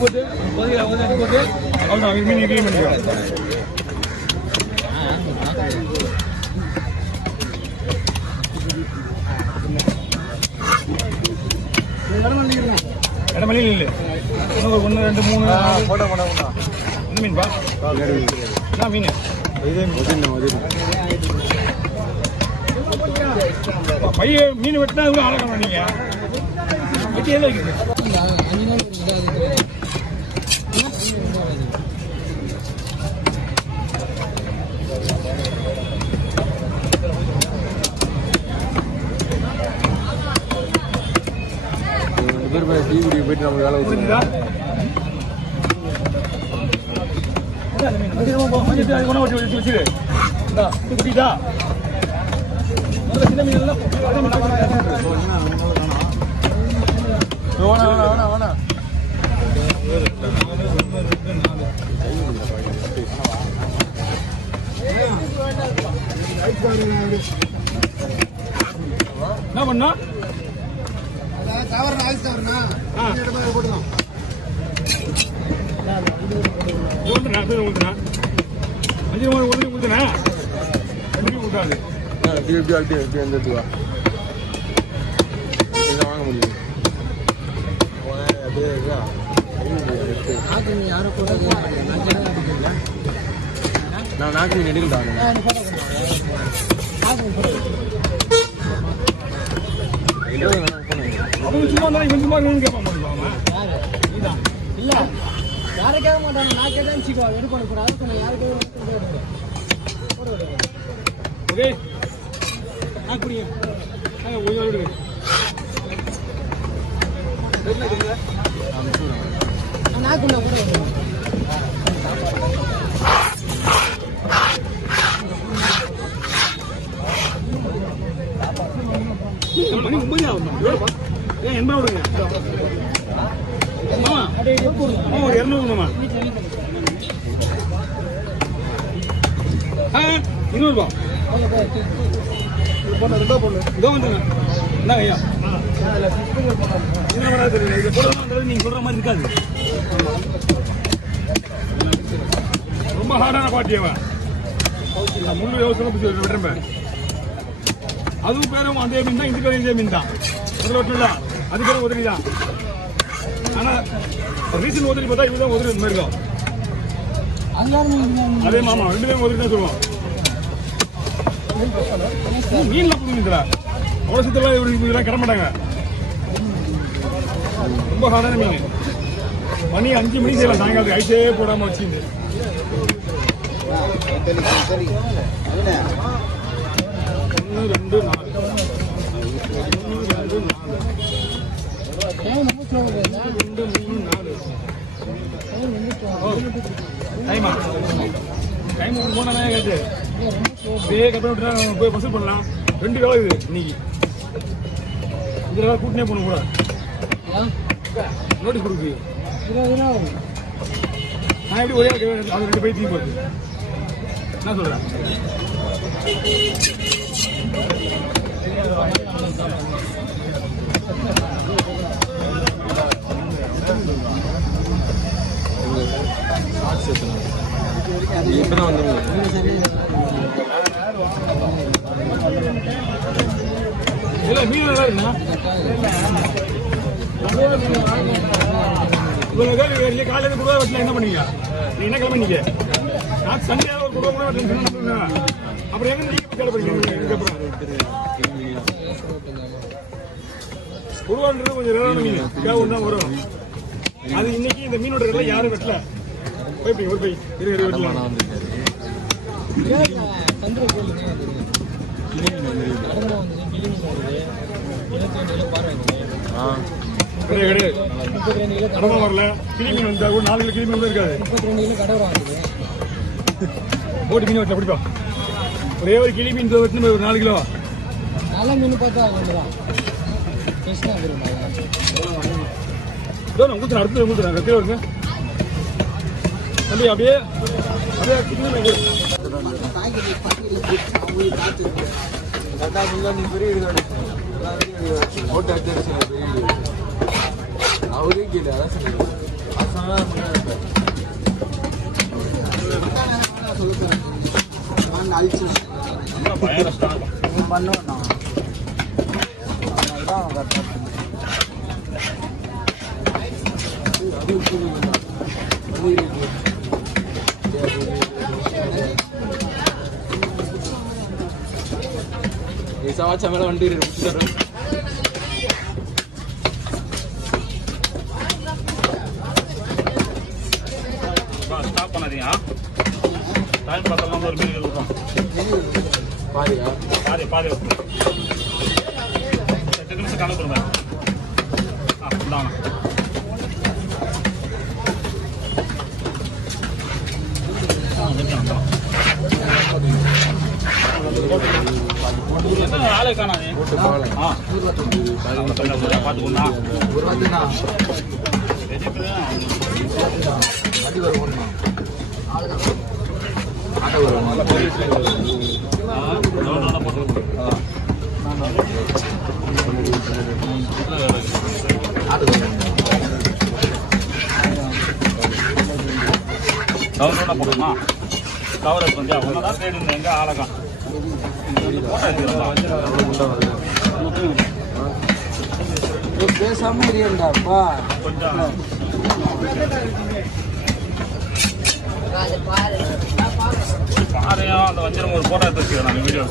போட்டு போட்டு அவ்வளோதான் மீன் கிளீன் பண்ணிக்கலாம். இடமலையில் இல்லை இன்னும் ஒரு 1 2 3 போட்டோ என்ன மீன்பா என்ன மீன் பைய மீன் வெட்டினா இவ்வளோ ஆழக்கணும் நீங்கள் வெட்டி எல்லாம் இருக்குது போயிட்டு நம்ம வேலை வச்சுருந்தா சின்ன மீன் என்ன பண்ணா வாங்க முடியும் நான் நாக்கு எடுக்கல அவங்க சும்மா இவன் சும்மா கேட்க மாட்டாங்க இல்ல யாரும் கேட்க மாட்டாங்க நான் கேட்டேன்னு வச்சுக்கோ எடுக்க கூடாது யாருக்கு ஓகே நாக்கு பிடிங்க நாக்குள்ள கூட மணி 9 ஆகும் ஏன் 80 விடுங்க மாமா ஒரு 200 மாமா 200 ரூபா இதோ வந்துங்க என்ன ஐயா நீங்க சொல்ற மாதிரி இருக்காது ரொம்ப ஹார்டான பாட்டி அவன் முழு யோசனை விட்டுறேன் அதுவும் பேரும் அதே மீன் தான் இது பேரும் இதே மீன் தான் அதில் ஒட்டுல அது பேரும் உதவி தான் ஆனா ரீசன் உதவி பார்த்தா இதுதான் உதவி இந்த மாதிரி இருக்கும் அதே மாமா 2 பேரும் உதவி தான் சொல்லுவோம் மீன்லாம் புது மீன் அவ்வளோ சுத்தலாம் இதெல்லாம் கிட மாட்டாங்க ரொம்ப ஹார்டான மீன் மணி 5 மணிக்கு செய்யலாம் சாயங்காலத்துக்கு ஐஸே போடாம வச்சுருந்து 1 2 4 டைம் 3 நாள் கேட்டு போய் வசூல் பண்ணலாம் 2 வேலை இது இன்னைக்கு இதில் கூட்டினே போகணும் கூட நோட்டீஸ் கொடுக்கு நான் எப்படி ஒரே அது 2 பை தீ போகுது என்ன சொல்கிறேன் இப்பதான் வந்து இல்ல மீன் நல்லா இருக்குண்ணா இவ்வளவு காலையில குடுவா வெட்டினா என்ன பண்ணீங்க நீ என்ன கிளம்ப நீங்க நான் சண்டே ஒரு குடுவா கூட வெட்டினா அப்புறம் எங்க நீங்க கேள்வி பண்ணீங்க குருவான்றது கொஞ்சம் ரேரான மீன் கேவும் தான் வரும் அது இன்னைக்கு இந்த மீனோட ரேட்ல யாரும் வெட்டல போய் ஒரு பை வெட்டலாம் கிடையாது கடமா வரல கிளி மீன் வந்தா கூட 4 கிலோ கிளி மீன் இருக்காது 32 கிலோ கடை வாங்குது போட்டு மீன் வெட்டல பிடிப்பா ஒரே ஒரு கிளி மீன் வெட்டின ஒரு 4 கிலோ நல்ல மீன் பார்த்தா அவ்வளவுதான் டேஸ்டா இருக்குமா இதோ நான் உங்களுக்கு அடுத்து உங்களுக்கு கத்திர வருங்க தம்பி அப்படியே அப்படியே கிளீன் பண்ணி நீ பெரிய ஓட்டு அடிச்சு அவரே கேட்டு அதான் பண்ணோம் சவாச்சா மேல வண்டி முடிச்சுட்டு ஸ்டாப் பண்ணாதீங்க டைம் பார்த்தலாம் ஒரு மீன் இருக்கும் பாதியா பாதி 8 நிமிஷம் கணக்கு கொடுங்க இந்தாங்க ஆளே காணாது பார்த்துக்கோண்ணா கவரோட போடுமா கவரை கொஞ்சம் ஒன்றா தேடி இருந்தேன் எங்கே ஆளக்கம் பேசாம இருந்தாப்பா கொஞ்சம் பாறையும் அந்த வஞ்சிரம் ஒரு போட்டோ எடுத்து வச்சுக்கிறேன் நான் வீடியோ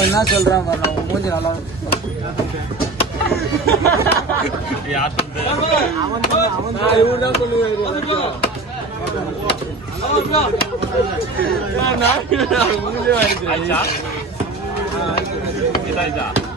என்ன சொல்றான் மூஞ்சி நல்லா சொல்லுவேன்